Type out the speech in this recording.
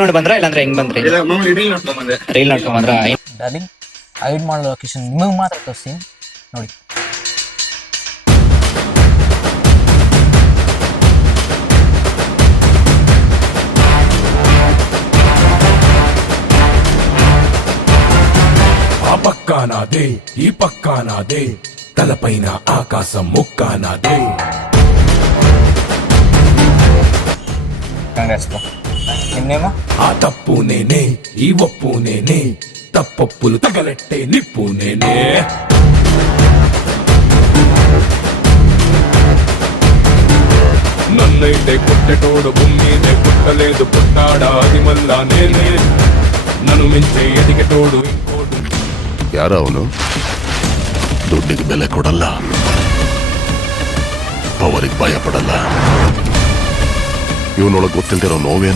ನೋಡಿ ಬಂದ್ರ ಇಲ್ಲಾಂದ್ರೆ ಹೆಂಗ್ ಬಂದ್ರಿ? ರೈಲ್ ನೋಡ್ಕೊಂಡ್ ಬಂದ್ರ? ಡಾರ್ಲಿಂಗ್ ಹೈಡ್ ಮಾಡೋ ಲೊಕೇಶನ್ ನಿಮಗೆ ಮಾತ್ರ ತೋರಿಸ್ತೀನಿ ನೋಡಿ. ఆ పక్క నాదే ఈ పక్క నాదే తలపైన ఆకాశం ముక్క నాదే. Congrats bro. నిన్నేమో ఆ తప్పు నేనే ఈ ఒప్పు నేనే తప్పొప్పులు తగలెట్టే నిప్పు నేనే. నన్నైతే పుట్టెటోడు భూమినే పుట్టలేదు పుట్టాడా అది మళ్ళా నేనే. నన్ను మించే ఎదిగేటోడు ఇంకోడు. ಯಾರು ಅವನು? ದುಡ್ಡಿಗೆ ಬೆಲೆ ಕೊಡಲ್ಲ, ಪವರಿಗೆ ಭಯ ಪಡಲ್ಲ. ಇವನೊಳಗೆ ಗೊತ್ತಿಲ್ದಿರೋ ನೋವೇನು?